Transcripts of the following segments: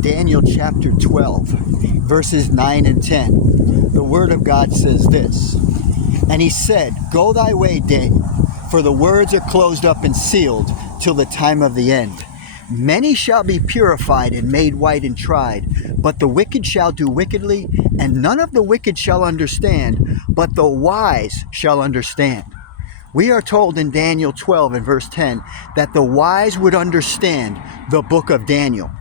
in Daniel chapter 12, verses 9 and 10. The word of God says this, "And he said, Go thy way, Daniel, for the words are closed up and sealed till the time of the end. Many shall be purified and made white and tried, but the wicked shall do wickedly, and none of the wicked shall understand, but the wise shall understand." We are told in Daniel 12 and verse 10 that the wise would understand the book of Daniel.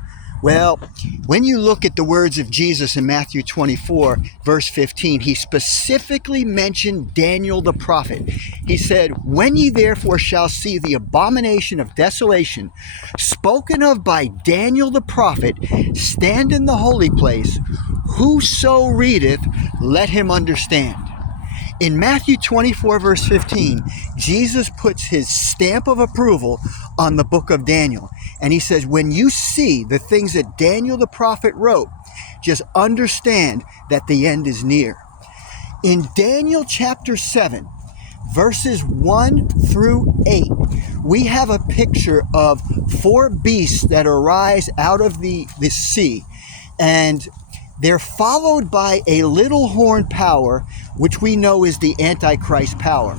Well, when you look at the words of Jesus in Matthew 24, verse 15, he specifically mentioned Daniel the prophet. He said, "When ye therefore shall see the abomination of desolation spoken of by Daniel the prophet stand in the holy place, whoso readeth, let him understand." In Matthew 24, verse 15, Jesus puts his stamp of approval on the book of Daniel. And he says, when you see the things that Daniel the prophet wrote, just understand that the end is near. In Daniel chapter 7, verses 1 through 8, we have a picture of four beasts that arise out of the sea. And they're followed by a little horn power, which we know is the Antichrist power.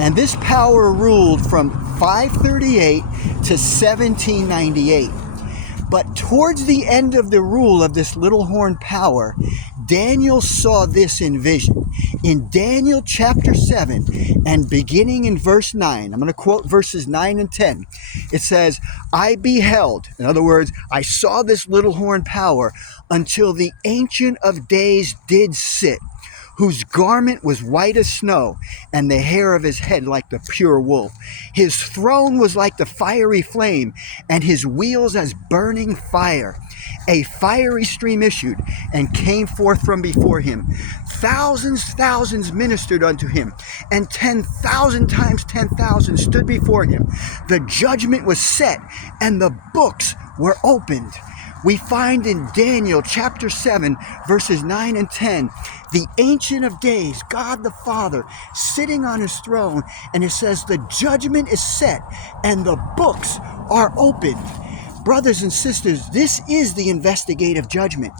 And this power ruled from 538 to 1798. But towards the end of the rule of this little horn power, Daniel saw this in vision. In Daniel chapter 7 and beginning in verse 9, I'm going to quote verses 9 and 10. It says, "I beheld," in other words, I saw this little horn power until the Ancient of Days did sit, whose garment was white as snow, and the hair of his head like the pure wool. His throne was like the fiery flame, and his wheels as burning fire. A fiery stream issued and came forth from before him. Thousands ministered unto him, and 10,000 times 10,000 stood before him. The judgment was set, and the books were opened." We find in Daniel chapter 7, verses 9 and 10, the Ancient of Days, God the Father, sitting on his throne, and it says the judgment is set and the books are opened. Brothers and sisters, this is the investigative judgment.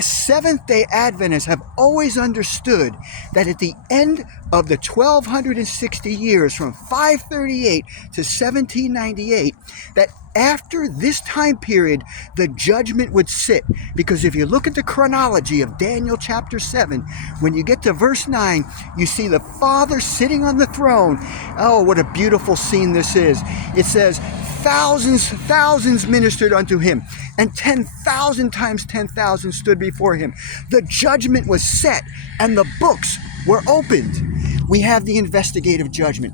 Seventh-day Adventists have always understood that at the end of the 1260 years from 538 to 1798, that after this time period, the judgment would sit. Because if you look at the chronology of Daniel chapter 7, when you get to verse 9, you see the Father sitting on the throne. Oh, what a beautiful scene this is. It says, thousands ministered unto him, and 10,000 times 10,000 stood before him. The judgment was set, and the books were opened. We have the investigative judgment.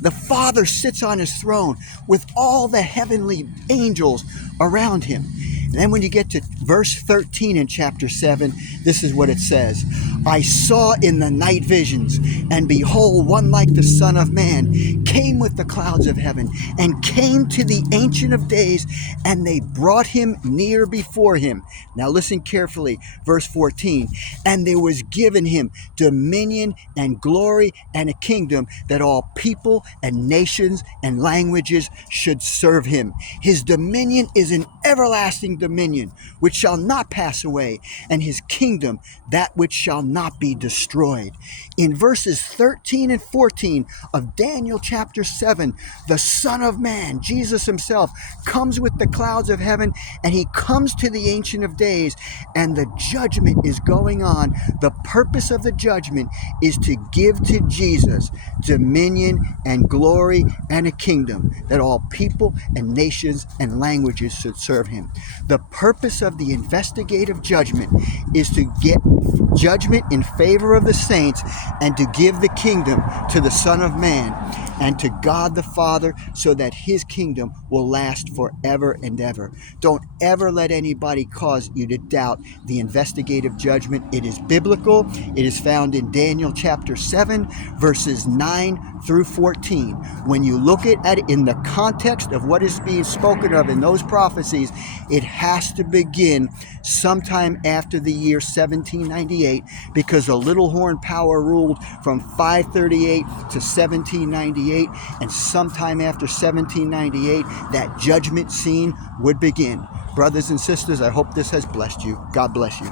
The Father sits on his throne with all the heavenly angels around him. And then when you get to verse 13 in chapter 7, this is what it says. "I saw in the night visions, and behold, one like the Son of Man came with the clouds of heaven, and came to the Ancient of Days, and they brought him near before him." Now listen carefully, verse 14. "And there was given him dominion and glory and a kingdom, that all people and nations and languages should serve him. His dominion is an everlasting dominion, which shall not pass away, and his kingdom that which shall not be destroyed." In verses 13 and 14 of Daniel chapter 7, the Son of Man, Jesus himself, comes with the clouds of heaven, and he comes to the Ancient of Days, and the judgment is going on. The purpose of the judgment is to give to Jesus dominion and glory and a kingdom, that all people and nations and languages should serve him. The purpose of the investigative judgment is to get judgment in favor of the saints, and to give the kingdom to the Son of Man and to God the Father, so that his kingdom will last forever and ever. Don't ever let anybody cause you to doubt the investigative judgment. It is biblical. It is found in Daniel chapter 7, verses 9 through 14. When you look at it in the context of what is being spoken of in those prophecies, it has to begin sometime after the year 1798, because the little horn power ruled from 538 to 1798, and sometime after 1798, that judgment scene would begin. Brothers and sisters, I hope this has blessed you. God bless you.